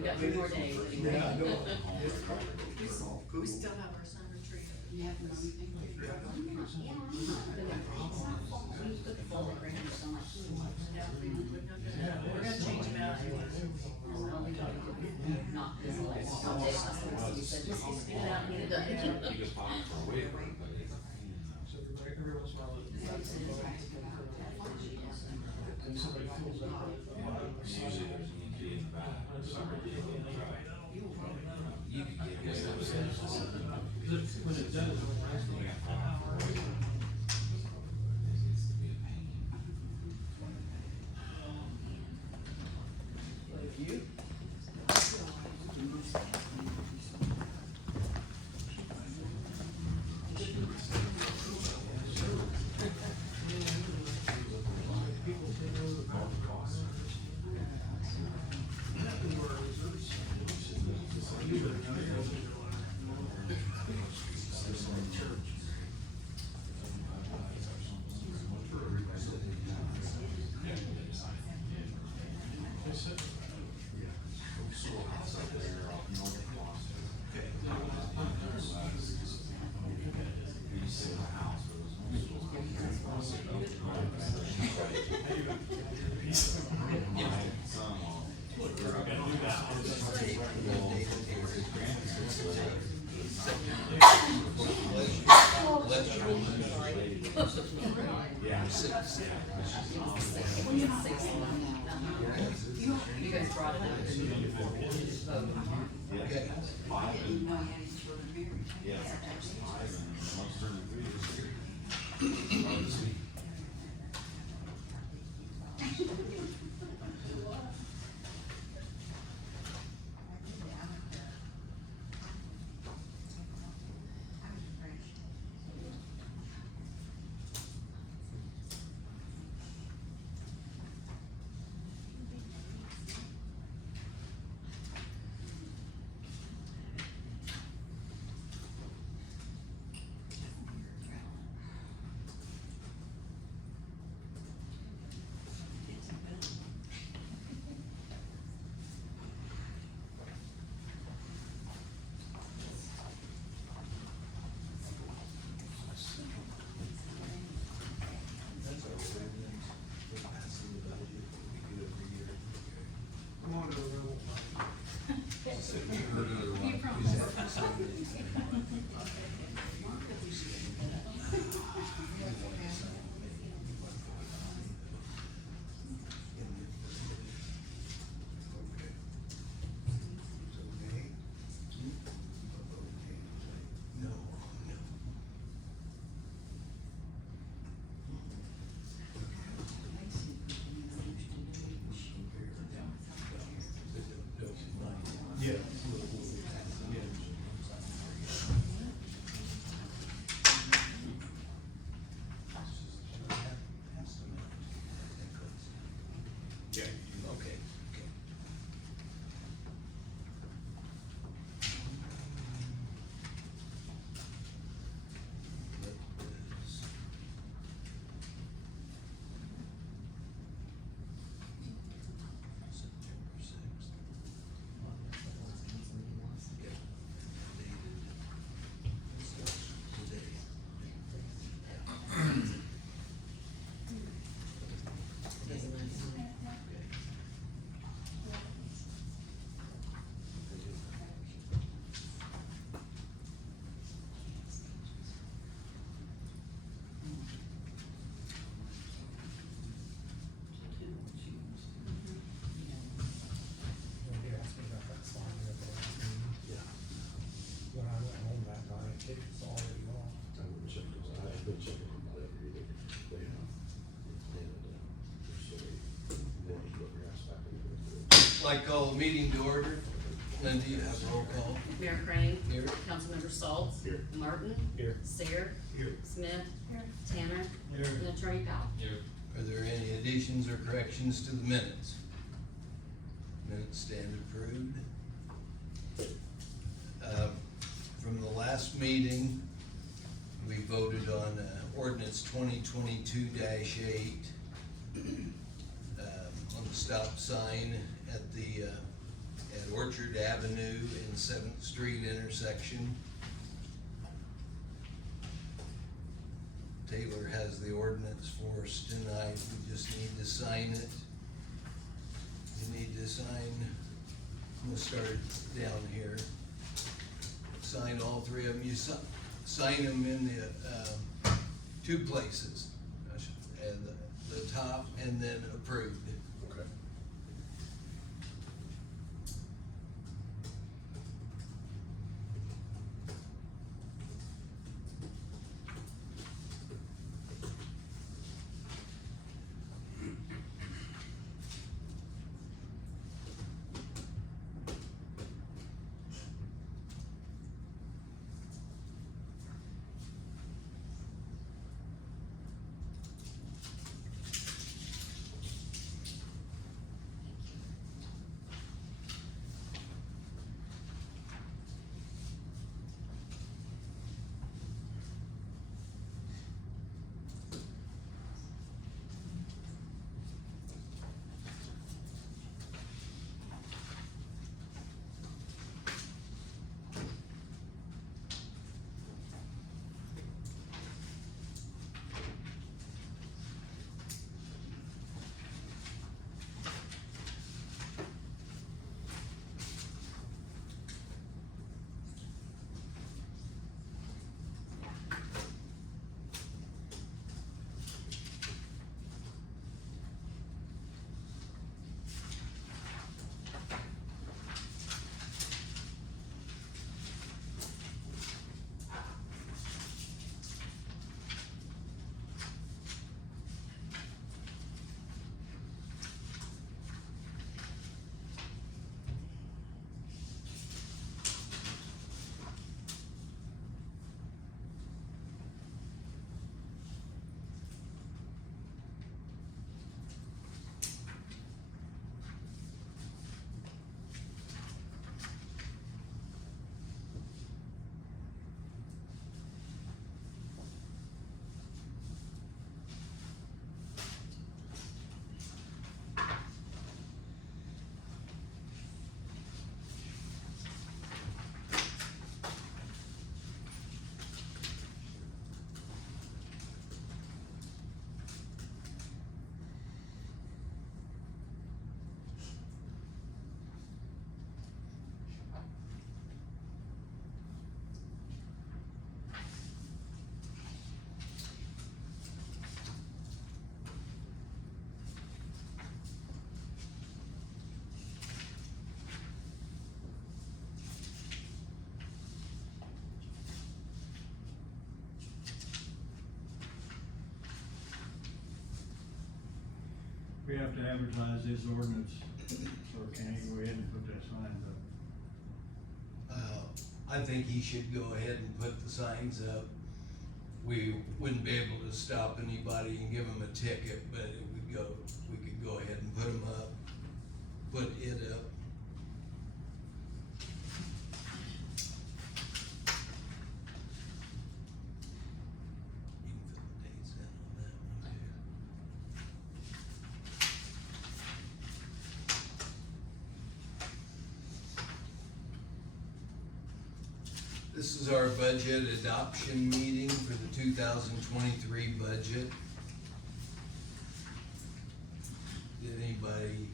We got 3 more days anyway. Yeah, I know. We still have our summer tree. You have no anything? We're gonna change them out anyways. Not this late. Some days, we said, just get it out and get it done. You just buy it for a week, but it's. So every once in a while, and somebody fills up. Usually there's an key in the back, summer deal in the truck. You can get this. When it does, You got five for a week. It's to be a pain. You guys brought it up. Okay. Five and, yeah, five and one's turning 3 this year. I'm on to the roll. Yeah. Yeah. Okay, okay. September 6th. Yeah. Dated. Today. They asked me about that sign the other day. Yeah. When I went home that night, it was already off. I would check those, I've been checking them out every day. They have, so then you put your ass back into it. Like call the meeting to order. Linda, you have roll call. Mayor Crane. Here. Councilmember Saltz. Here. Martin. Here. Sayre. Here. Smith. Tanner. Here. And Attorney Powell. Are there any additions or corrections to the minutes? Minutes stand approved. From the last meeting, we voted on ordinance 2022-8 on the stop sign at the, at Orchard Avenue and Seventh Street intersection. Taylor has the ordinance for us tonight, we just need to sign it. You need to sign, I'm gonna start down here. Sign all three of them, you sign them in the, two places. And the top and then approved. Okay. We have to advertise this ordinance, or can he go ahead and put that sign up? I think he should go ahead and put the signs up. We wouldn't be able to stop anybody and give them a ticket, but we could go ahead and put them up, put it up. You can put the dates in on that one too. This is our budget adoption meeting for the 2023 budget. Did anybody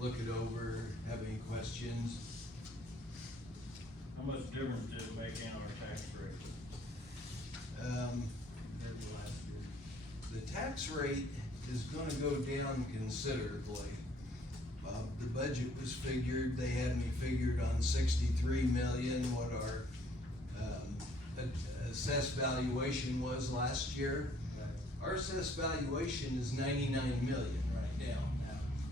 look it over, have any questions? How much difference did it make in our tax rate compared to last year? The tax rate is gonna go down considerably. The budget was figured, they had me figured on 63 million, what our, assessed valuation was last year. Our assessed valuation is 99 million right now.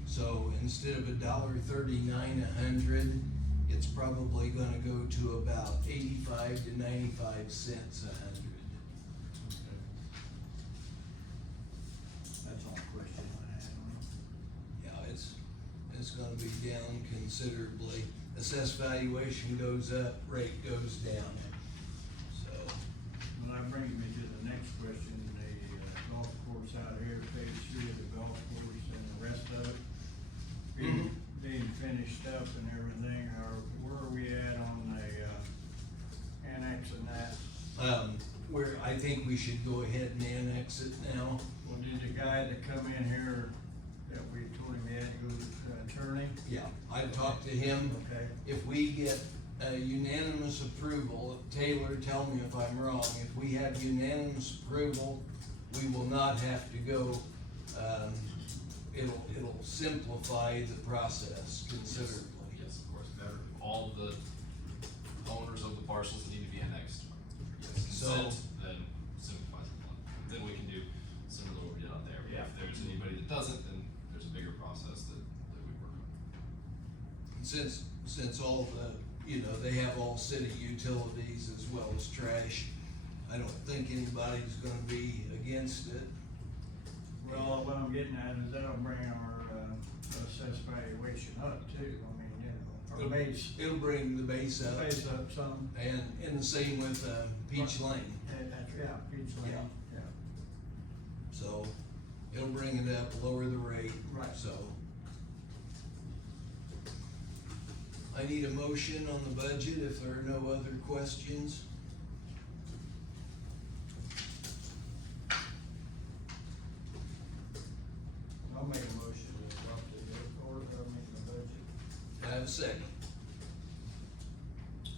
So instead of $1.39 a hundred, it's probably gonna go to about 85 to 95 cents a hundred. That's all the question I had on it. Yeah, it's gonna be down considerably. Assessed valuation goes up, rate goes down. So, Well, that brings me to the next question, the golf course out here, phase 3 of the golf course and the rest of it. Being finished up and everything, or where are we at on the, annexing that? Where I think we should go ahead and annex it now. Well, did the guy that come in here, that we told him he had to go to the attorney? Yeah, I've talked to him. Okay, If we get a unanimous approval, Taylor, tell me if I'm wrong, if we have unanimous approval, we will not have to go, it'll simplify the process considerably. Yes, of course, better, all of the owners of the parcels that need to be annexed. Yes, So- consent, then simplifies it a lot. Then we can do similar to what we did out there. Yeah. If there's anybody that doesn't, then there's a bigger process that we work on. Since all the, they have all city utilities as well as trash, I don't think anybody's gonna be against it. well, what I'm getting at is that'll bring our, assessed valuation up too, I mean, our base, It'll bring the base up, base up some. and the same with, Peach Lane, Yeah, Peach Lane, Yeah. yeah. so it'll bring it up, lower the rate. Right. So. I need a motion on the budget if there are no other questions. I'll make a motion to adopt the order, I mean, the budget. I have a second.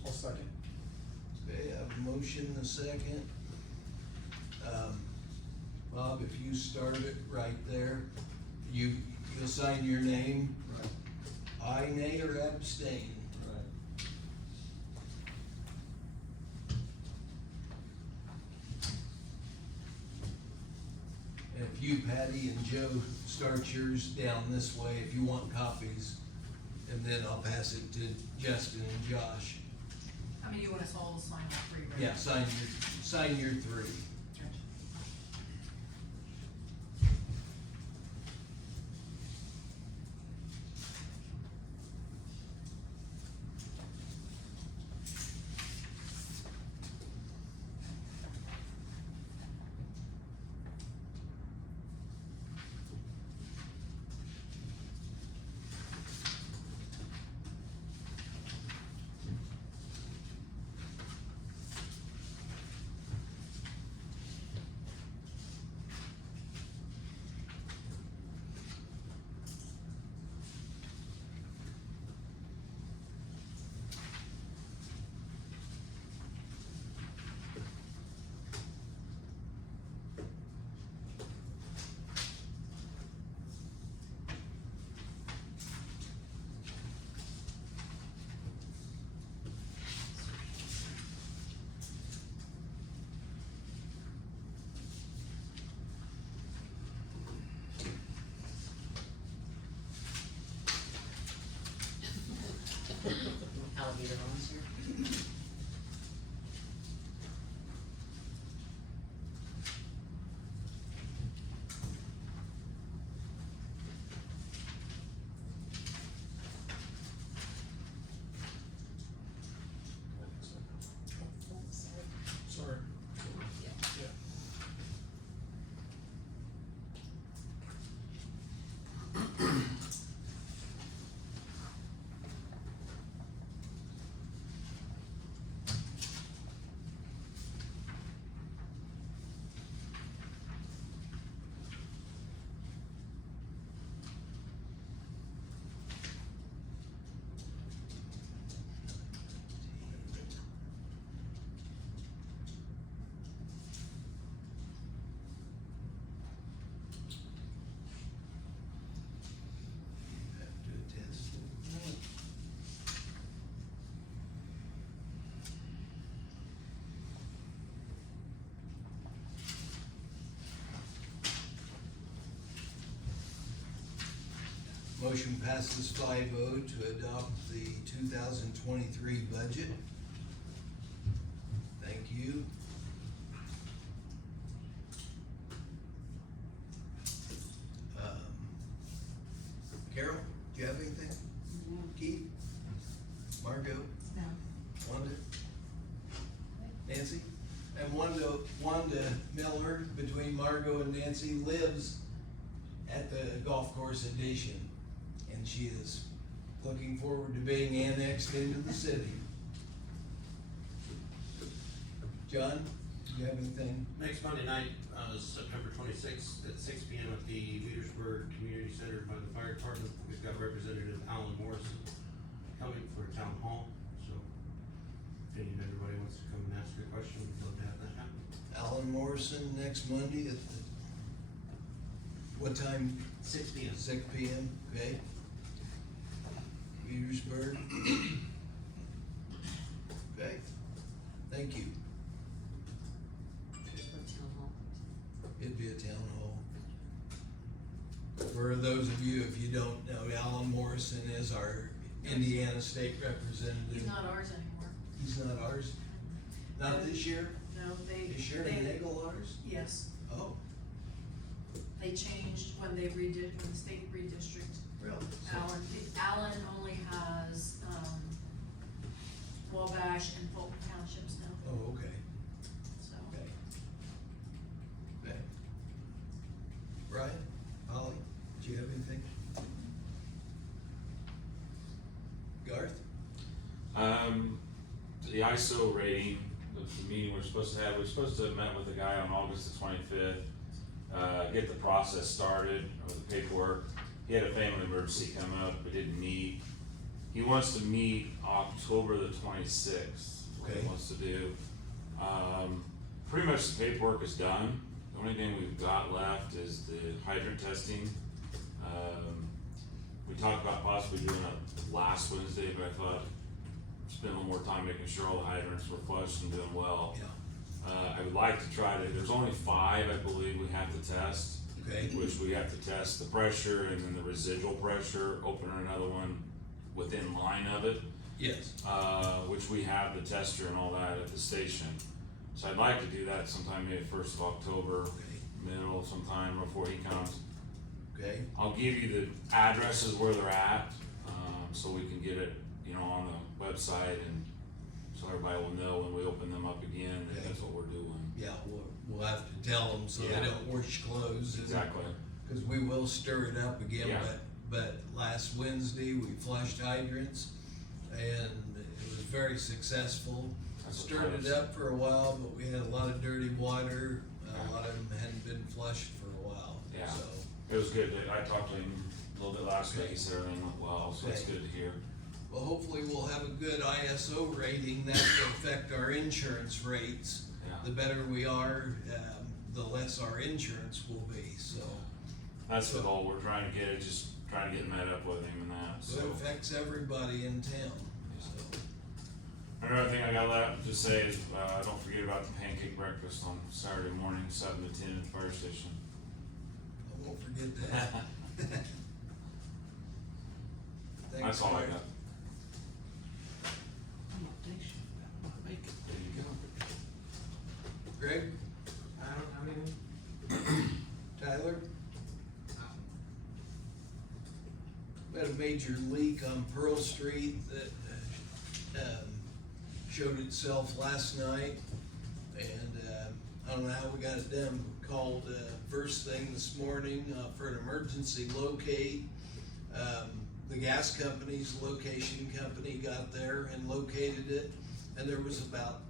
I'll second. Okay, I have a motion and a second. Bob, if you start it right there, you'll sign your name. Right. Aye, nay, or abstain. Right. And if you, Patty, and Joe start yours down this way, if you want copies, and then I'll pass it to Justin and Josh. I mean, you want us all to sign all three, right? Yeah, sign your three. Gotcha. Alligator bones here. Sorry. Have to attest it. Motion passes 5-0 to adopt the 2023 budget. Thank you. Carol, do you have anything? Keith? Margot? No. Wanda? Nancy? And Wanda Miller, between Margot and Nancy, lives at the golf course addition. And she is looking forward to being annexed into the city. John, do you have anything? Next Monday night, September twenty-sixth at 6 p.m. at the Petersburg Community Center by the fire department. We've got Representative Alan Morrison coming for town hall, so if anybody wants to come and ask a question, we'd love to have that happen. Alan Morrison next Monday at the, what time? 6 p.m. 6 p.m., okay? Petersburg. Okay, thank you. It'd be a town hall. For those of you, if you don't know, Alan Morrison is our Indiana State Representative. He's not ours anymore. He's not ours? Not this year? No, they. Is Sharon Nagel ours? Yes, Oh, they changed when they when the state redistricted. really? Allen only has, Wabash and Fulton Townships now, Oh, okay, so. okay. Okay. Brian, Holly, do you have anything? Garth? The ISO rating, the meeting we're supposed to have, we're supposed to have met with the guy on August the 25th, get the process started with the paperwork. He had a family emergency come up, but didn't meet. He wants to meet October the 26th, what he Okay. wants to do. Pretty much the paperwork is done. The only thing we've got left is the hydrant testing. We talked about possibly doing it last Wednesday, but I thought spend a little more time making sure all the hydrants were flushed and doing well. Yeah. I would like to try to, there's only 5, I believe, we have to test. Okay. Which we have to test the pressure and then the residual pressure, open another one within line of it. Yes. Which we have the tester and all that at the station. So I'd like to do that sometime maybe 1st of October, Okay. middle sometime before he comes. Okay, I'll give you the addresses where they're at, so we can get it, on the website and so everybody will know when we open them up again, that Okay. that's what we're doing. yeah, we'll have to tell them so they Yeah. don't wash clothes. Exactly. Cause we will stir it up again, Yeah. but last Wednesday, we flushed hydrants and it was very successful. That's what Stirred it matters. up for a while, but we had a lot of dirty water, a lot of them hadn't been flushed for a while, Yeah. so. It was good, I talked to him a little bit last week, he said everything went well, so it's Okay. good to hear. Well, hopefully we'll have a good ISO rating that will affect our insurance rates. Yeah. The better we are, the less our insurance will be, so. That's the goal, we're trying to get it, just trying to get met up with him and that, So it so. affects everybody in town, so. Another thing I got left to say is, don't forget about the pancake breakfast on Saturday morning, 7 to 10 at the fire station. I won't forget that. Thanks, That's all I Greg. got. There you go. Greg, I don't have anything. Tyler? We had a major leak on Pearl Street that, showed itself last night. And, I don't know how we got it done, called, first thing this morning, for an emergency locate. The gas company's location company got there and located it, and there was about,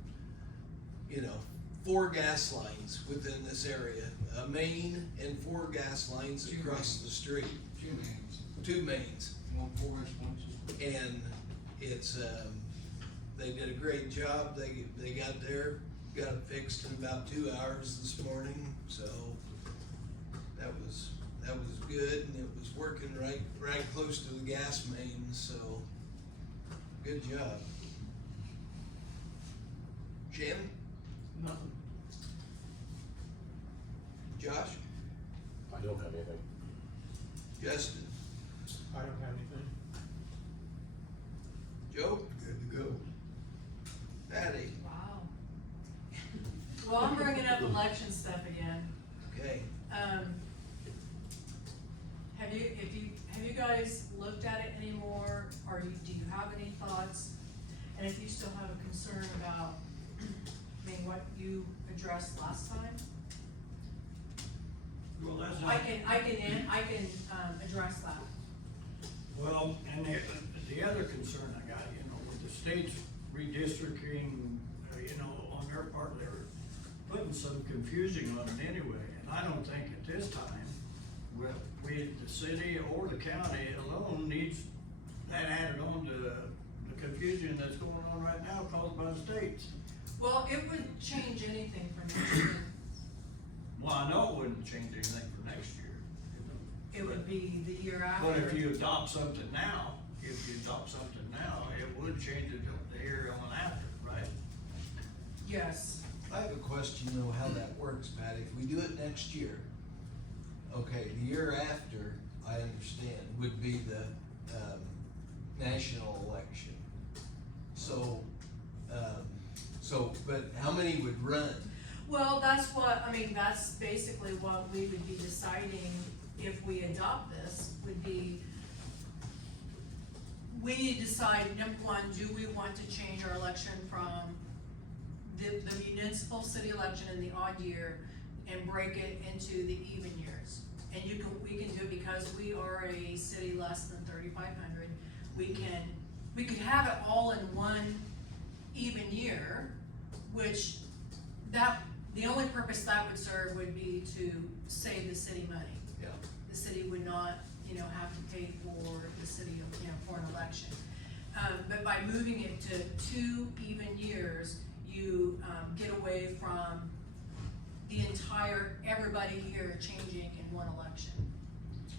4 gas lines within this area, a main and 4 gas lines across the street. 2 names, 2 mains, 1 forest, 1 south. and it's, they did a great job, they got there, got it fixed in about 2 hours this morning, so that was good, and it was working right close to the gas main, so good job. Jim? Nothing. Josh? I don't have anything. Justin? I don't have anything. Joe? Good to go. Patty? Wow. Well, I'm bringing up election stuff again. Okay. Have you guys looked at it anymore, or do you have any thoughts? And if you still have a concern about, what you addressed last time? Well, that's I not, can address that. well, and the other concern I got, you know, with the state's redistricting, you know, on their part, they're putting some confusing on it anyway, and I don't think at this time, we, the city or the county alone needs that added on to the confusion that's going on right now caused by the states. Well, it wouldn't change anything for next year. Well, I know it wouldn't change anything for next year. It would be the year after. But if you adopt something now, it would change it the year on after, right? Yes. I have a question though, how that works, Pat, if we do it next year, okay, the year after, I understand, would be the, national election. So, but how many would run? Well, that's basically what we would be deciding if we adopt this, would be, we need to decide, number one, do we want to change our election from the municipal city election in the odd year and break it into the even years? And we can do it because we are a city less than 3,500. We could have it all in one even year, which the only purpose that would serve would be to save the city money. Yeah. The city would not, have to pay for the city, for an election. But by moving it to 2 even years, you, get away from the entire, everybody here changing in one election.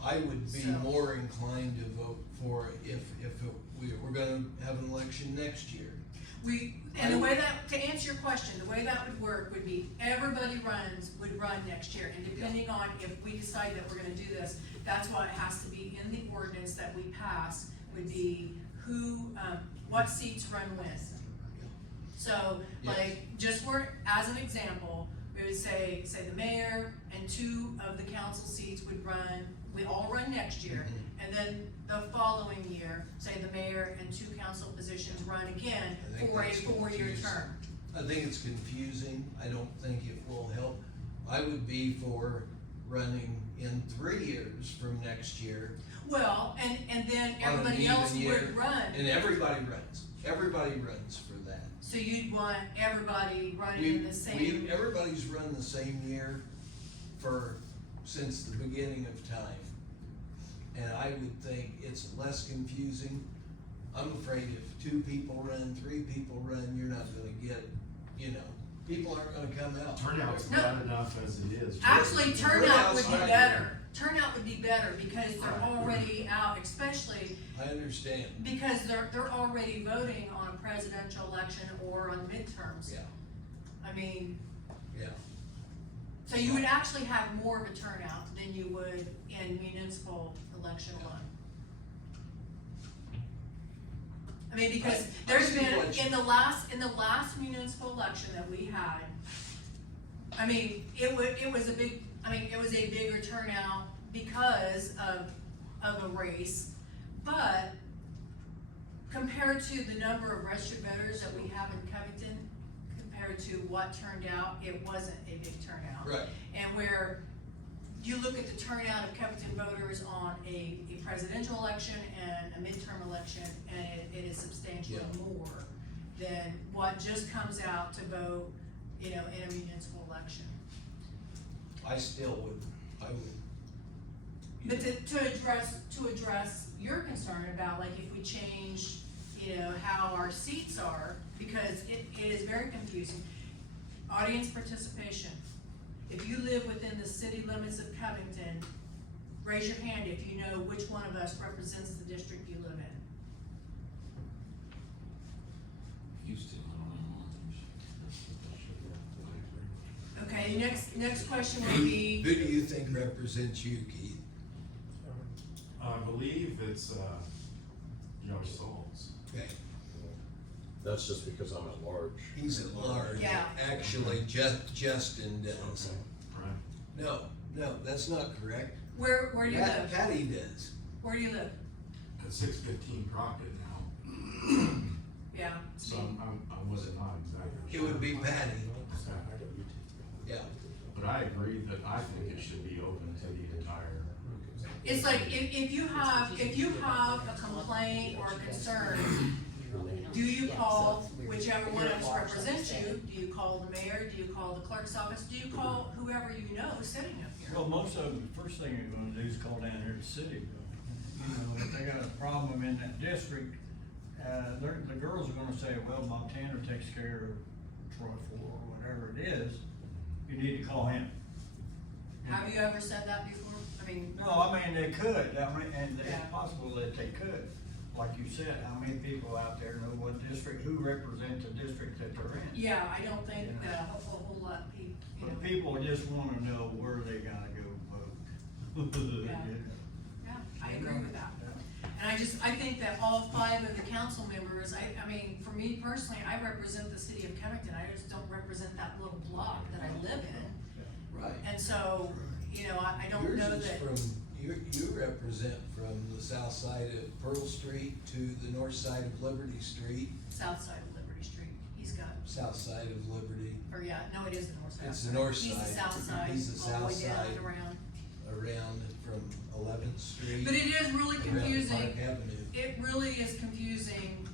I would be So- more inclined to vote for if we're gonna have an election next year. And the way that, to answer your question, the way that would work would be, everybody would run next year, and depending on if we decide that we're gonna do this, that's why it has to be in the ordinance that we pass, would be what seats run when. So, like, just as an example, we would say the mayor and 2 of the council seats would run, we all run next year. And then the following year, say the mayor and 2 council positions run again I think for a that's 4-year confusing. term. I think it's confusing, I don't think it will help. I would be for running in 3 years from next year. Well, and then on an everybody even else year, would run. And everybody runs for that. So you'd want everybody running in the same. Everybody's run the same year since the beginning of time. And I would think it's less confusing. I'm afraid if 2 people run, 3 people run, you're not gonna get, people aren't gonna come out. Turnout's No. not enough as it is. Actually, turnout would be Turnout's better. Turnout would be better because they're already out, especially I understand, because they're already voting on a presidential election or on midterms. yeah, I mean, yeah. so you would actually have more of a turnout than you would in municipal election alone. I mean, because I there's see been, what you- in the last municipal election that we had, I mean, it was a bigger turnout because of a race, but compared to the number of registered voters that we have in Covington, compared to what turned out, it wasn't a big turnout. Right. And where you look at the turnout of Covington voters on a presidential election and a midterm election, and it is substantially Yeah. more than what just comes out to vote, in a municipal election. I would. But to address your concern about, like, if we change, how our seats are, because it is very confusing. Audience participation. If you live within the city limits of Covington, raise your hand if you know which one of us represents the district you live in. Used to, I don't know. Okay, next question would be, Who do you think represents you, Keith? I believe it's, Joe Souls. Okay, That's just because I'm at large. he's at large. Yeah. Actually, Justin does. Right. No, that's not correct. where do you live? Patty does. Where do you live? At 615 Crockett now, Yeah. so I wasn't not exactly. It would be Patty, yeah. But I agree that I think it should be open to the entire It's like, if you have a complaint or a concern, do you call whichever one of us represents you? Do you call the mayor? Do you call the clerk's office? Do you call whoever you know sitting up here? Well, most of them, the first thing they're gonna do is call down here to city. You know, if they got a problem in that district, the girls are gonna say, well, Montana takes care of Troy Ford or whatever it is, you need to call him. Have you ever said that before? I mean, No, I mean, they could, and Yeah. it's possible that they could. Like you said, how many people out there know what district, who represents the district that they're in? yeah, I don't think that a whole lot of people, you know. But people just wanna know where they gotta go vote. Yeah. Yeah, I agree with that. And I think that all 5 of the council members, I mean, for me personally, I represent the city of Kennington, I just don't represent that little block that I live in. Right. And so, you know, I don't Yours know is that, from, you represent from the south side of Pearl Street to the north side of Liberty Street, south side of Liberty Street, he's got, south side of Liberty, or yeah, no, it is the north side. It's the north He's the side. south side, He's the all the way south down side. and around. around from 11th Street. But it is really around confusing. Park Avenue. It really is confusing,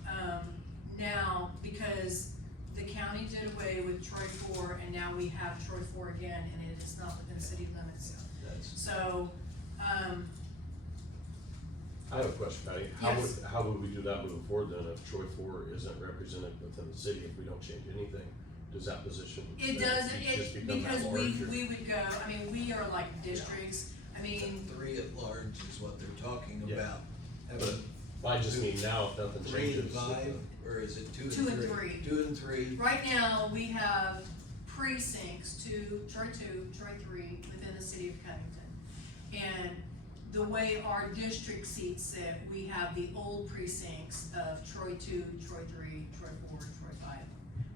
now, because the county did away with Troy 4, and now we have Troy 4 again, and it is not within city limits. That's, So, I have a question, Patty. Yes. How would we do that moving forward then if Troy 4 isn't represented within the city, if we don't change anything? Does that position? it then doesn't, just become that because large, or- we would go, I mean, we are like districts, I mean, 3 at large is what they're talking Yeah. about. But Having I just mean now, if nothing 3 and changes. 5, or is it 2 and 2 3? and 3. 2 and 3. right now, we have precincts Troy 2, Troy 3, within the city of Covington. And the way our district seats sit, we have the old precincts of Troy 2, Troy 3, Troy 4, Troy 5.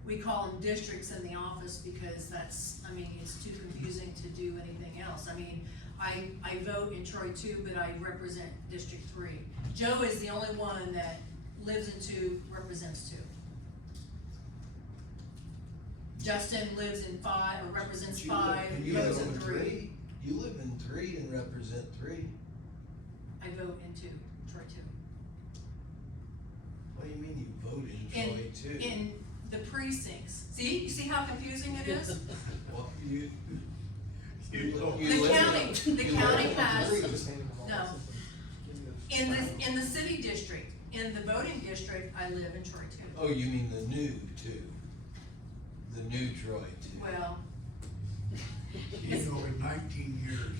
We call them districts in the office because that's, I mean, it's too confusing to do anything else. I mean, I vote in Troy 2, but I represent District 3. Joe is the only one that lives in 2, represents 2. Justin lives in 5, or represents 5, You votes live in in 3. 3. You live in 3 and represent 3. I vote in 2, Troy 2. What do you mean you vote in In, Troy 2? in the precincts. See, you see how confusing it is? Well, you The live county, in- the you county live in has, 3. no. In the city district, in the voting district, I live in Troy 2. Oh, you mean the new 2? The new Troy 2? Well, You know, in 19 years.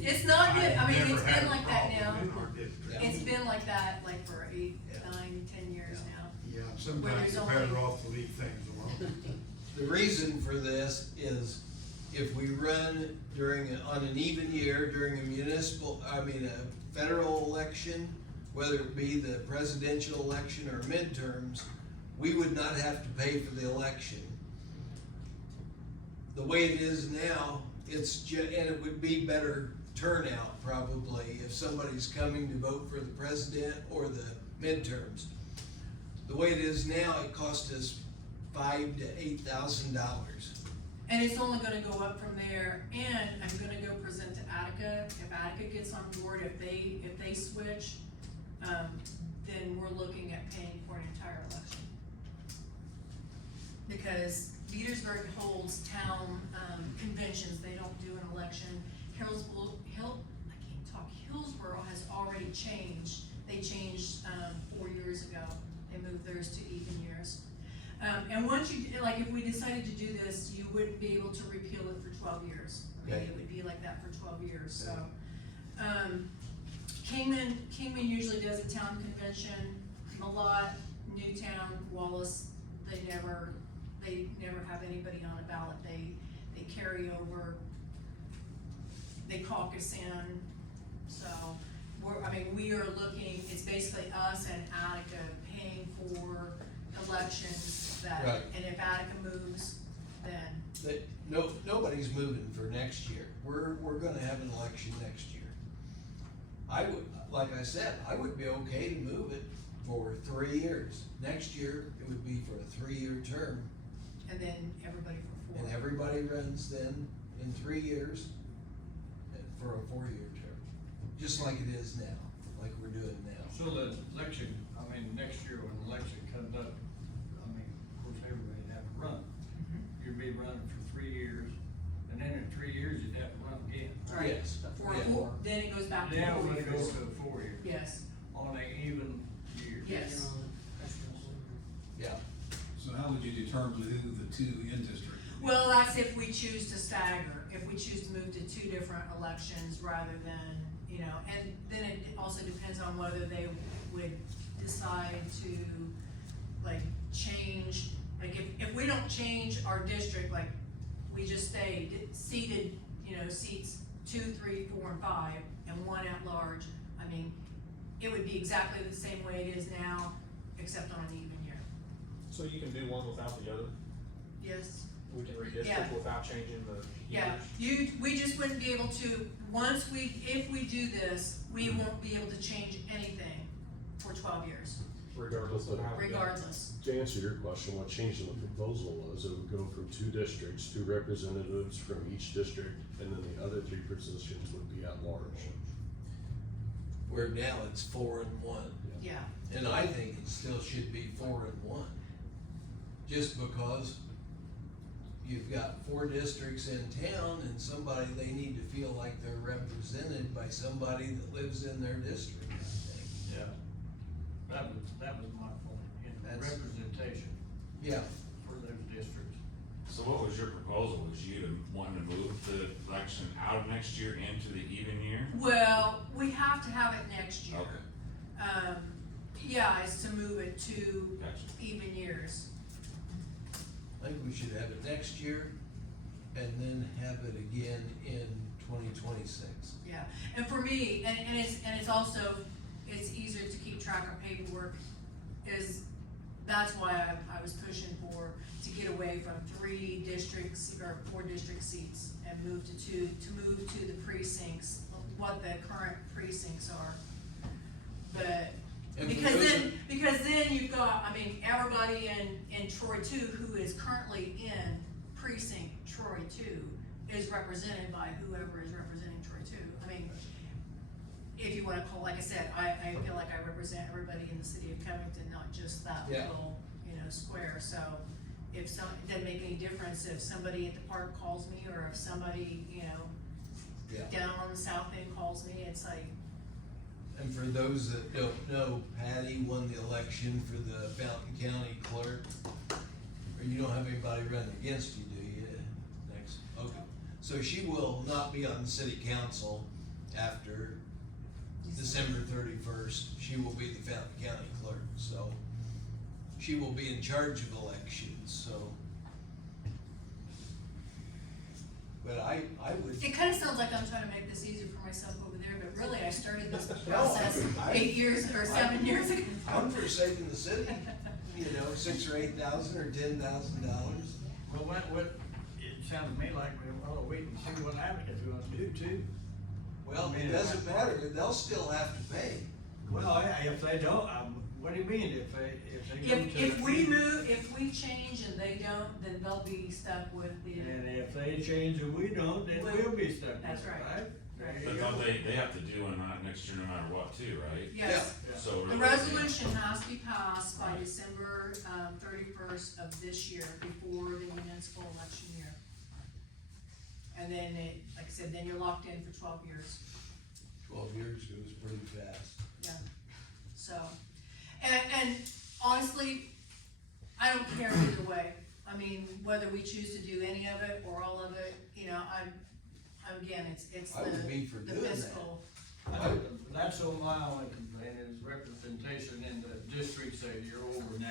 it's not good, I mean, I've it's never had been a like that now. problem in our district. Yeah. It's been like that, like for 8, Yeah. 9, 10 years Yeah. now. Yeah, Where sometimes there's you're only- better off to leave things alone. The reason for this is if we run on an even year during a federal election, whether it be the presidential election or midterms, we would not have to pay for the election. The way it is now, and it would be better turnout probably if somebody's coming to vote for the president or the midterms. The way it is now, it costs us $5,000 to $8,000. And it's only gonna go up from there, and I'm gonna go present to Attica, if Attica gets on board, if they switch, then we're looking at paying for an entire election. Because Petersburg holds town, conventions, they don't do an election. Hillsborough has already changed, they changed, 4 years ago, they moved theirs to even years. And once like, if we decided to do this, you wouldn't be able to repeal it for 12 years. I mean, Okay. it would be like that for 12 years, so. Kingman usually does a town convention, Malott, Newtown, Wallace, they never have anybody on a ballot, they carry over, they caucus in, so, we are looking, it's basically us and Attica paying for elections that, Right. and if Attica moves, then, Nobody's moving for next year. We're gonna have an election next year. I would, like I said, I would be okay to move it for 3 years. Next year, it would be for a 3-year term, and then everybody for 4. and everybody runs then in 3 years for a 4-year term. just like it is now, like we're doing now. So the election, I mean, next year when the election comes up, I mean, of course, everybody have to run. You'd be running for 3 years, and then in 3 years, you'd have to run again. Right. Yes, For yeah. four, then it goes back to Now 4 we're gonna go years. to 4 years. Yes, On a even year. yes. Yeah, So how would you determine who the two in district? Well, that's if we choose to stagger, if we choose to move to 2 different elections rather than, you know, and then it also depends on whether they would decide to, like, change, like, if we don't change our district, like, we just stay seated, you know, seats 2, 3, 4, and 5, and 1 at large, I mean, it would be exactly the same way it is now, except on an even year. So you can do one without the other? Yes? We can Yeah. redistrict without changing the Yeah, years? we just wouldn't be able to, if we do this, we won't be able to change anything for 12 years, Regardless of how. regardless. To answer your question, what changed in the proposal was it would go from 2 districts, 2 representatives from each district, and then the other 3 positions would be at large. where now it's 4 and 1. Yeah, And I think it still should be 4 and 1. Just because you've got 4 districts in town and somebody, they need to feel like they're represented by somebody that lives in their district, I think. Yeah. That was my point, in That's- representation Yeah, for those districts. So what was your proposal? Was you to want to move the election out of next year into the even year? well, we have to have it next year. Okay, Yeah, it's to move it to gotcha. even years. I think we should have it next year and then have it again in 2026. Yeah, and for me, and it's also, it's easier to keep track of paperwork, that's why I was pushing to get away from 3 districts or 4 district seats and move to 2, to move to the precincts, what the current precincts are. But, And for because those then you've got, I mean, everybody in Troy 2 who is currently in precinct Troy 2 is represented by whoever is representing Troy 2. I mean, if you wanna call, like I said, I feel like I represent everybody in the city of Covington, not just that Yeah. little, you know, square, so it doesn't make any difference if somebody at the park calls me, or if somebody, you know, Yeah. down on the south end calls me, it's like, And for those that don't know, Patty won the election for the Fountain County clerk. Or you don't have anybody running against you, do you? Next, okay. So she will not be on the city council after December 31st. She will be the Fountain County clerk, so she will be in charge of elections, so. But I would. it kinda sounds like I'm trying to make this easier for myself over there, but really, I started this process 8 years or 7 years ago. I'm for saving the city, you know, $6,000 or $8,000 or $10,000. Well, what, it sounded to me like, well, wait and see what happens if we want to do 2. Well, it doesn't matter, they'll still have to pay. Well, yeah, if they don't, what do you mean, if they go to? If we change and they don't, then they'll be stuck with the. And if they change and we don't, then we'll be stuck with it, That's right. right? There you But go. don't they have to do one next year no matter what too, right? Yes, Yeah. So. the resolution has to be passed by December 31st of this year, before the municipal election year. And then like I said, then you're locked in for 12 years, 12 years goes pretty fast. yeah, so. And honestly, I don't care either way. I mean, whether we choose to do any of it or all of it, you know, I'm again, it's I would be for the doing that. fiscal. That's all my only complaint is representation in the districts that you're over now,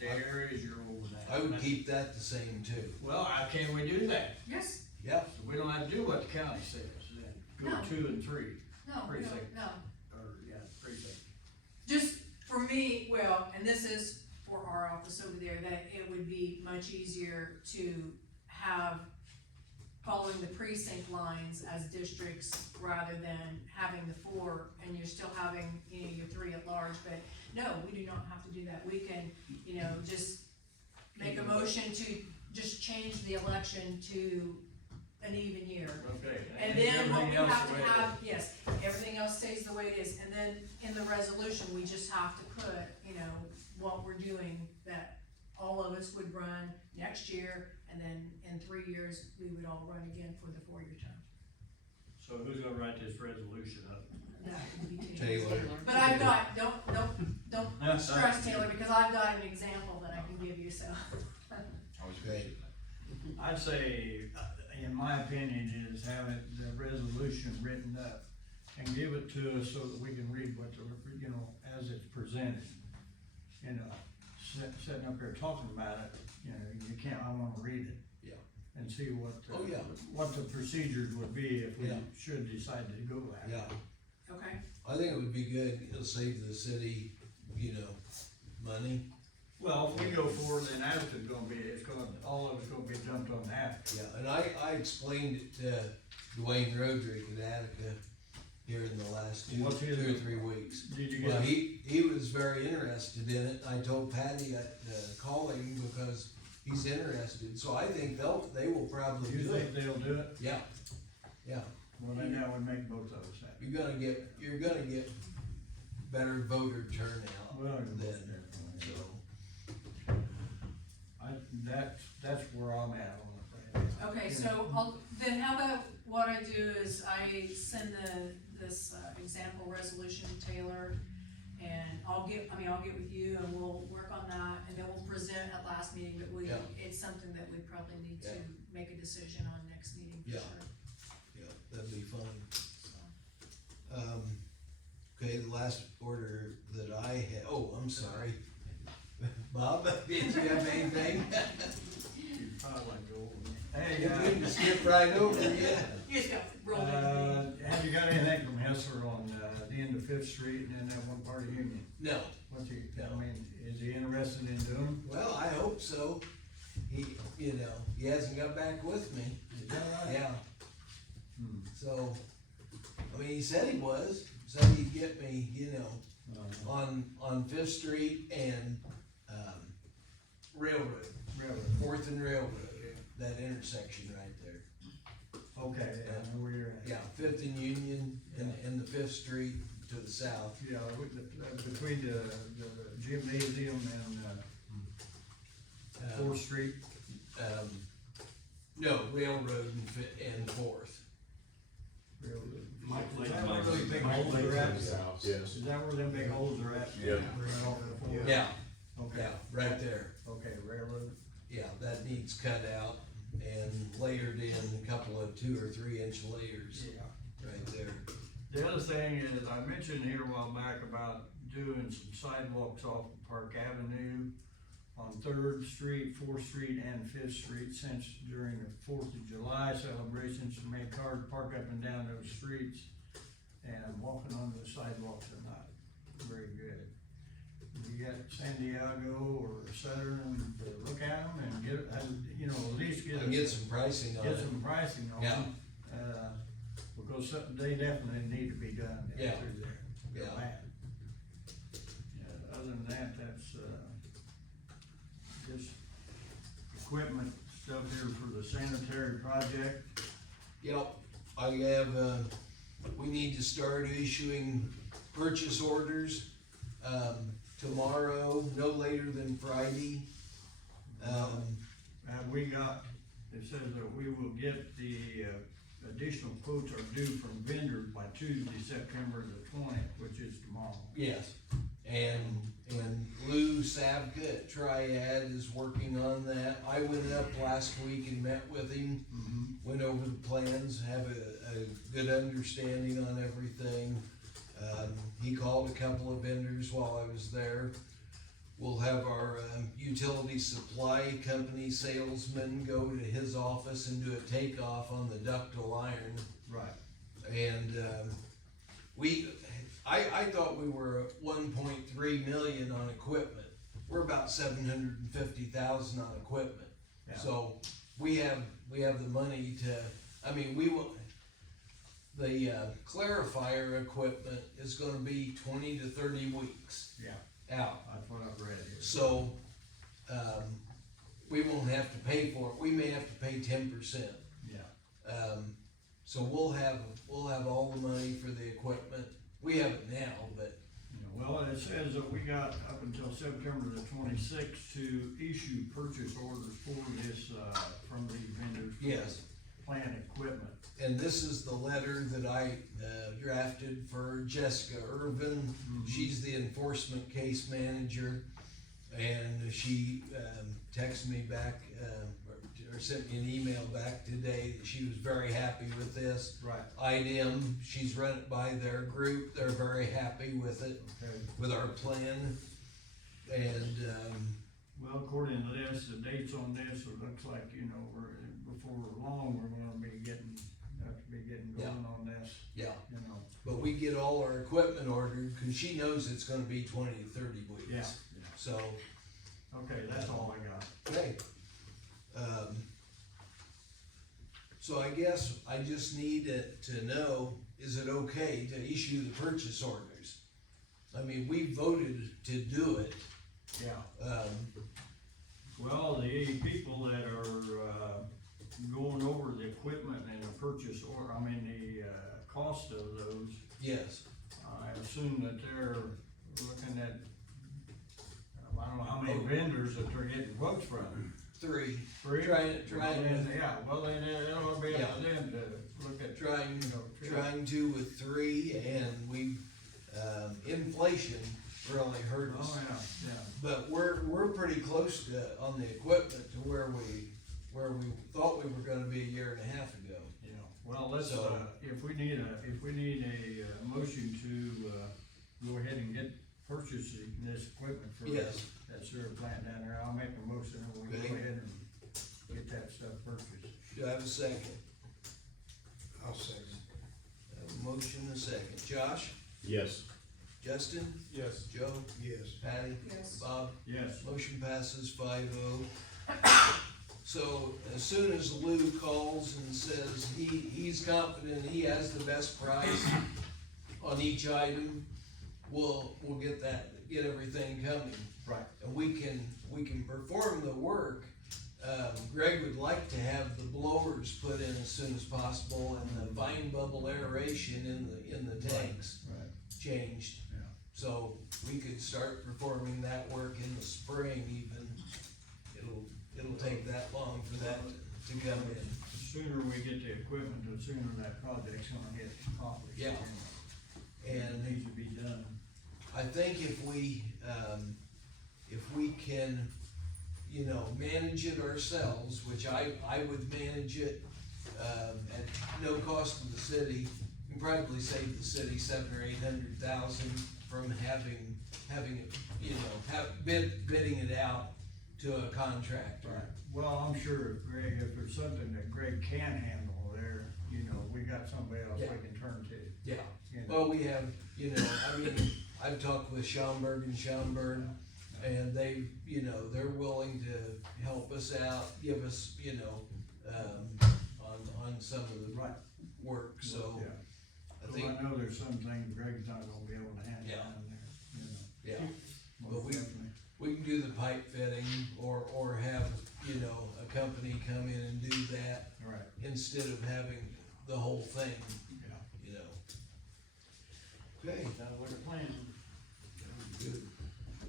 the areas you're over now. I would keep that the same too. Well, how can we do that? Yes, Yeah, So we don't have to do what the county says, then, go No. 2 and 3, no, no, Precinct. no. or, yeah, precinct. Just for me, well, and this is for our office over there, that it would be much easier to have following the precinct lines as districts rather than having the 4 and you're still having, you know, your 3 at large, but no, we do not have to do that. We can, you know, just make a motion to just change the election to an even year. Okay. And then what we everything else have the to way it have, is. yes, everything else stays the way it is, and then in the resolution, we just have to put, you know, what we're doing, that all of us would run next year, and then in 3 years, we would all run again for the 4-year term. So who's gonna write this resolution up? That would be Taylor. But I've got, don't stress Taylor, because I've got an example that I can give you, so. Always Okay. appreciate that. I'd say, in my opinion, is have it, the resolution written up and give it to us so that we can read what the, you know, as it's presented. You know, sitting up there talking about it, you know, you can't, I wanna read it. Yeah. And see what, Oh, yeah. what the procedures would be if we Yeah. should decide to go that. Yeah, Okay, I think it would be good, it'll save the city, you know, money. Well, if we go forward, then Attica's gonna be, it's gonna, all of it's gonna be dumped on Attica. Yeah, and I explained it to Dwayne Roderick at Attica here in the last two What's his- or 3 weeks. Did you get? Well, he was very interested in it, I told Patty to call him because he's interested, so I think they will probably You do think it. they'll do it? Yeah, yeah, Well, then that would make both of us happy. you're gonna get better voter turnout Well, then, definitely. so. That's where I'm at on it. okay, so then how about what I do is I send this example resolution to Taylor, and I'll get with you and we'll work on that, and then we'll present at last meeting, but Yeah. it's something that we probably need to Yeah. make a decision on next meeting for Yeah. sure. Yeah, that'd be fun. So. Okay, the last order that I had, oh, I'm sorry. Bob, did you have anything? You'd probably like to go over it. Hey, You didn't skip right over it. You just got rolled into me. have you got anything from Hessler on, the end of Fifth Street and then that one part of Union? No, What's he, I No. mean, is he interested in doing? well, I hope so. He, you know, he hasn't got back with me. Is that right? Yeah, Hmm. so, I mean, he said he said he'd get me, you know, on Fifth Street and, Railroad, Really? Fourth and Railroad, that intersection right there. Okay, I know where you're at. Yeah, Fifth and Union and the Fifth Street to the south. Yeah, between the gymnasium and, Fourth Street. No, Railroad and Fourth. Really? Mike Is Lake, that where Mike those Lake, big Mike holes Lake are at? House. Yes. Is that where them big holes are at? Yep. Right off the four? Yeah, Okay, yeah, right there. okay, railroad. Yeah, that needs cut out and layered in a couple of 2 or 3 inch layers right there. The other thing is, I mentioned here a while back about doing some sidewalks off of Park Avenue on Third Street, Fourth Street, and Fifth Street, since during the 4th of July celebrations, so many cars park up and down those streets, and walking on the sidewalks are not very good. You got San Diego or Southern to look at them and get, you know, at least I can get some pricing on get it. some pricing on Yeah. them. Because they definitely need to be done Yeah. through there. They're Yeah. bad. Yeah, other than that, that's, just equipment stuff here for the sanitary project. Yep, I have, we need to start issuing purchase orders, tomorrow, no later than Friday. We got, it says that we will get the, additional quotes are due from vendors by Tuesday, September the 20th, which is tomorrow. Yes, and Lou Savka at Triad is working on that. I went up last week and met with him, went over the plans, have a good understanding on everything. He called a couple of vendors while I was there. We'll have our utility supply company salesman go to his office and do a takeoff on the ductile iron. Right. And, I thought we were at 1.3 million on equipment. We're about 750,000 on equipment. Yeah. So we have the money to, I mean, we will, the clarifier equipment is gonna be 20 to 30 weeks Yeah, out. that's what I've read here. So, we won't have to pay for it. We may have to pay 10%. Yeah, So we'll have all the money for the equipment. We have it now, but, Well, it says that we got up until September the 26th to issue purchase orders for this, from these vendors. for yes. Plant equipment. And this is the letter that I drafted for Jessica Irvin. She's the enforcement case manager. And she texted me back, or sent me an email back today that she was very happy with this. Right. IDM, she's run it by their group. They're very happy with it, Okay. with our plan. And, Well, according to this, the dates on this, it looks like, before long, we're gonna be have to be getting going on this, yeah. you know. But we get all our equipment ordered, cause she knows it's gonna be 20 to 30 weeks. Yeah. So, Okay, that's all I got. okay. So I guess I just need to know, is it okay to issue the purchase orders? I mean, we voted to do it. Yeah. Well, the people that are, going over the equipment and the purchase order, the, cost of those, Yes, I assume that they're looking at, I don't know how many vendors that they're getting quotes from. 3. Three? Trying Well, then, with, yeah, well, then it'll be up to them to look at. trying, you know, trying to with 3, and we, inflation really hurt us. Oh, yeah, yeah. But we're pretty close to, on the equipment, to where we thought we were gonna be a year and a half ago. Yeah, well, let's, So- if we need a motion to, go ahead and get purchasing this equipment for Yes. that sewer plant down there, I'll make a motion and we'll Okay. go ahead and get that stuff purchased. Do I have a second? I'll second. I have a motion and a second. Josh? Yes. Justin? Yes. Joe? Yes. Patty? Yes. Bob? Yes, Motion passes 5-0. So as soon as Lou calls and says he's confident he has the best price on each item, we'll get everything coming. right, And we can perform the work. Greg would like to have the blowers put in as soon as possible and the vine bubble aeration in the tanks right, changed. yeah. So we could start performing that work in the spring even. It'll take that long for that to come in. The sooner we get the equipment, the sooner that project's gonna get accomplished. Yeah. It And needs to be done. I think if we can, manage it ourselves, which I would manage it, at no cost to the city, we can probably save the city $700,000 or $800,000 from having it, bidding it out to a contractor. Right, well, I'm sure if there's something that Greg can handle there, we got somebody else we Yeah. can turn to. Yeah, you know. well, we have, I've talked with Schaumburg and Schaumburg, and they, they're willing to help us out, give us, on some of the Right. work, so. Yeah. I So think, I know there's some things Greg's not gonna be able to handle Yeah. down there, yeah, Most But we- definitely. we can do the pipe fitting, or have, a company come in and do that, Right, instead of having the whole thing, yeah. Okay, Sounds like a plan. good.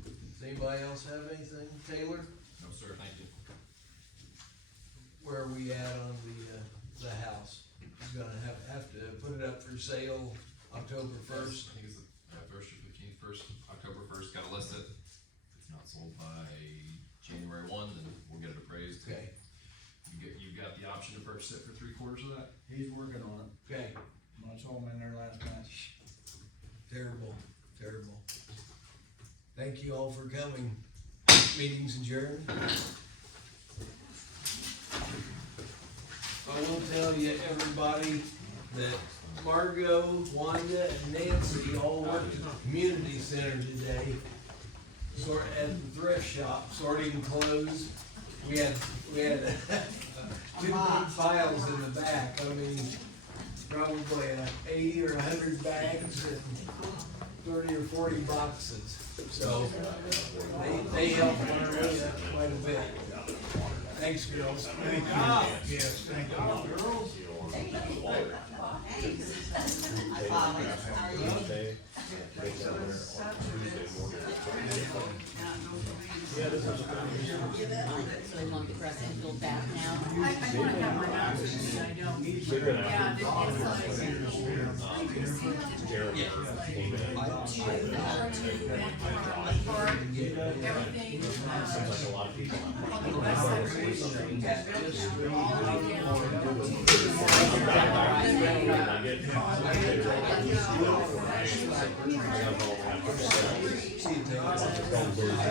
Does anybody else have anything? Taylor, No, sir, thank you. where are we at on the house? He's gonna have to put it up for sale October first. I think it's the first or 15th, October 1st, gotta list it. If it's not sold by January 1, then we'll get it appraised. Okay, You've got the option to purchase it for 3/4 of that. He's working on it. okay, I saw him in there last night. terrible, terrible. Thank you all for coming. Meeting's adjourned. I will tell you, everybody, that Margot, Wanda, and Nancy all worked at the community center today. At the thrift shop, sorting clothes. We had 2 big piles in the back, probably 80 or 100 bags and 30 or 40 boxes. So, they helped Margot quite a bit. Thanks, girls. Thank you. Yes, thank you. Girls, Monday, they down there on Tuesday morning. Yeah, this is a So you want to press and build back now? I wanna have my options, and I don't. They've been Yeah, after. it's Jared came in. everything, Seems like a lot of people. on the west side of Main Street, all the way down.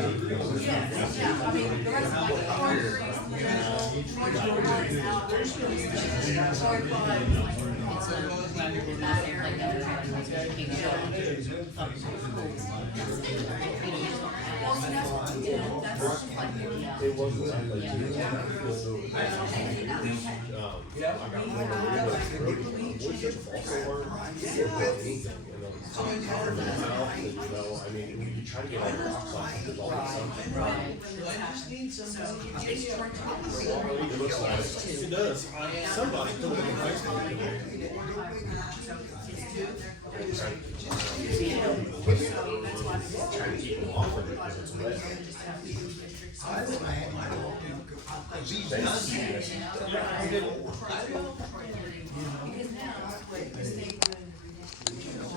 Yeah, I mean, the rest of my corners, the middle, George Lawrence out, George Bud, In that area, like other towns, like education. well, see, that's what we did, that's like, It wasn't like you. Yeah. I got one of which is also learned anything, and then top of the mouth, and you know, I mean, you try to get all the rocks off, there's all this stuff. It looks nice. It does. Somebody put it in the Facebook today. Trying to keep them off of it because it's wet. I don't have my own, cause he's done this. because now, like, the state would.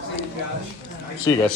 See you guys. See you guys.